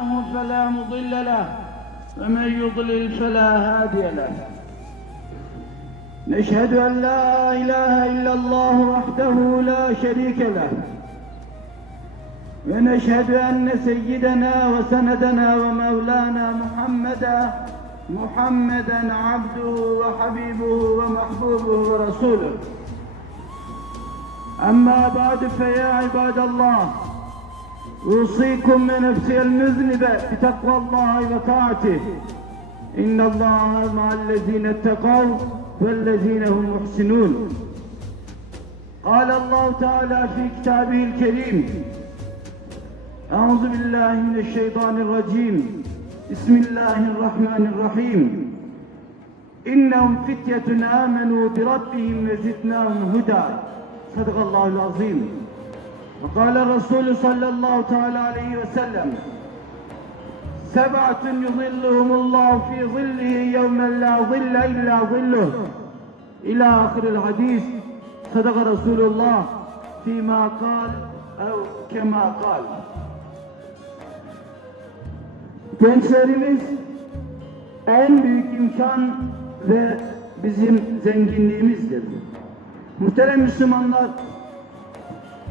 فلا مضل له ومن يضلل فلا هادي له نشهد أن لا إله إلا الله وحده لا شريك له ونشهد أن سيدنا وسندنا ومولانا محمدا محمدا عبده وحبيبه ومحبوبه ورسوله أما بعد فيا عباد الله أوصيكم ونفسي المذنبة بتقوى الله وطاعته. إن الله مع الذين اتقوا والذين هم محسنون. قال الله تعالى في كتابه الكريم أعوذ بالله من الشيطان الرجيم. بسم الله الرحمن الرحيم. إنهم فتية آمنوا بربهم وزدناهم هدى. صدق الله العظيم. وقال الرسول صلى الله تعالى عليه وسلم سبعة يظلهم الله في ظله يوما لا ظل إلا ظله إلى آخر الحديث صدق رسول الله فيما قال أو كما قال Gençlerimiz en büyük imkan ve bizim zenginliğimizdir. Muhterem Müslümanlar,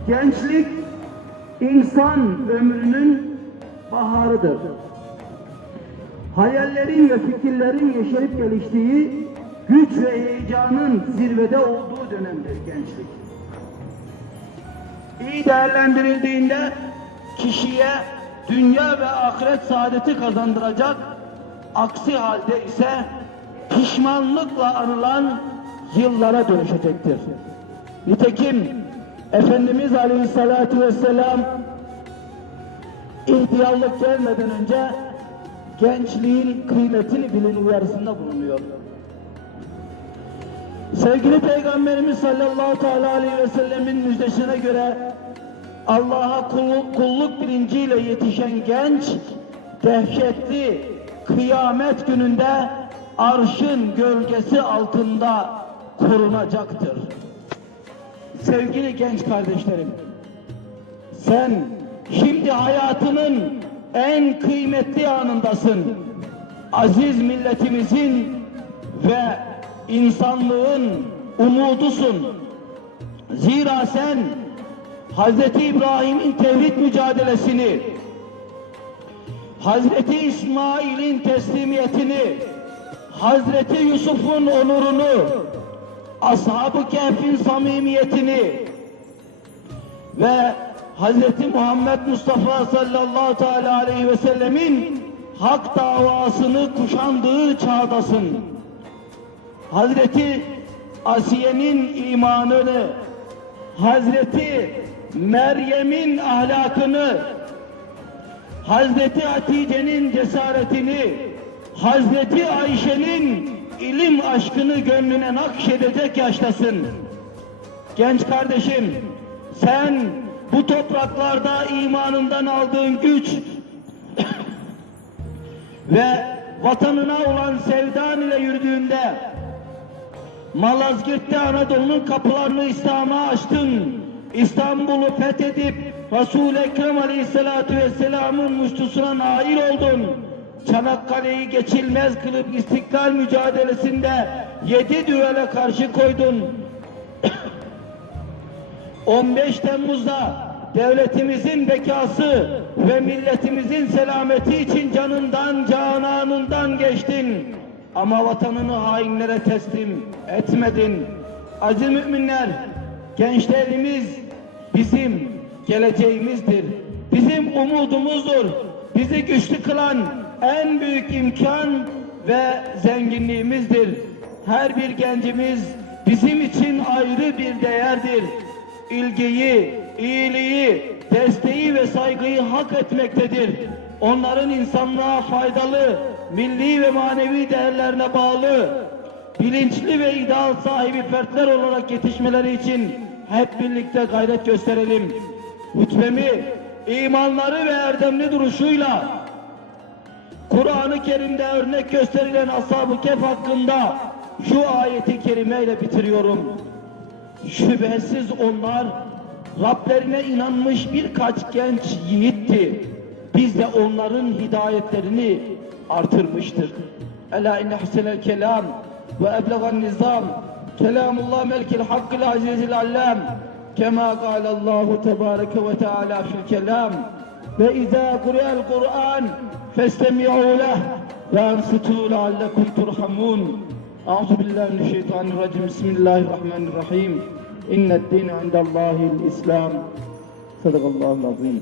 gençlik insan ömrünün baharıdır. Hayallerin ve fikirlerin yeşerip geliştiği, güç ve heyecanın zirvede olduğu dönemdir gençlik. İyi değerlendirildiğinde kişiye dünya ve ahiret saadeti kazandıracak, aksi halde ise pişmanlıkla anılan yıllara dönüşecektir. Nitekim Efendimiz Aleyhisselatü Vesselam ihtiyarlık gelmeden önce gençliğin kıymetini bilin uyarısında bulunuyor. Sevgili Peygamberimiz sallallahu teala aleyhi ve sellemin müjdesine göre Allah'a kulluk, kulluk bilinciyle yetişen genç dehşetli kıyamet gününde arşın gölgesi altında korunacaktır. Sevgili genç kardeşlerim, sen şimdi hayatının en kıymetli anındasın. Aziz milletimizin ve insanlığın umudusun. Zira sen Hazreti İbrahim'in tevhid mücadelesini, Hazreti İsmail'in teslimiyetini, Hazreti Yusuf'un onurunu, Ashab-ı Kehf'in samimiyetini ve Hazreti Muhammed Mustafa sallallahu teala aleyhi ve sellemin hak davasını kuşandığı çağdasın. Hazreti Asiye'nin imanını, Hazreti Meryem'in ahlakını, Hazreti Hatice'nin cesaretini, Hazreti Ayşe'nin ilim aşkını gönlüne nakşedecek yaştasın. Genç kardeşim, sen bu topraklarda imanından aldığın güç ve vatanına olan sevdan ile yürüdüğünde Malazgirt'te Anadolu'nun kapılarını İslam'a açtın. İstanbul'u fethedip Resul-i Ekrem Aleyhisselatü Vesselam'ın muştusuna nail oldun. Çanakkale'yi geçilmez kılıp istiklal mücadelesinde yedi düvele karşı koydun. 15 Temmuz'da devletimizin bekası ve milletimizin selameti için canından cananından geçtin. Ama vatanını hainlere teslim etmedin. Aziz müminler, gençlerimiz bizim geleceğimizdir. Bizim umudumuzdur. Bizi güçlü kılan en büyük imkan ve zenginliğimizdir. Her bir gencimiz bizim için ayrı bir değerdir. İlgiyi, iyiliği, desteği ve saygıyı hak etmektedir. Onların insanlığa faydalı, milli ve manevi değerlerine bağlı, bilinçli ve ideal sahibi fertler olarak yetişmeleri için hep birlikte gayret gösterelim. Hutbemi imanları ve erdemli duruşuyla Kur'an-ı Kerim'de örnek gösterilen Ashab-ı Kehf hakkında şu ayeti kerimeyle bitiriyorum. Şüphesiz onlar Rablerine inanmış birkaç genç yiğitti. biz de onların hidayetlerini artırmıştık. Ela inne hasenel kelam ve eblegan nizam kelamullah melkil hakkil azizil كما قال الله تبارك وتعالى في الكلام فإذا قرئ القرآن فاستمعوا له وأنصتوا لعلكم ترحمون. أعوذ بالله من الشيطان الرجيم. بسم الله الرحمن الرحيم. إن الدين عند الله الإسلام. صدق الله العظيم.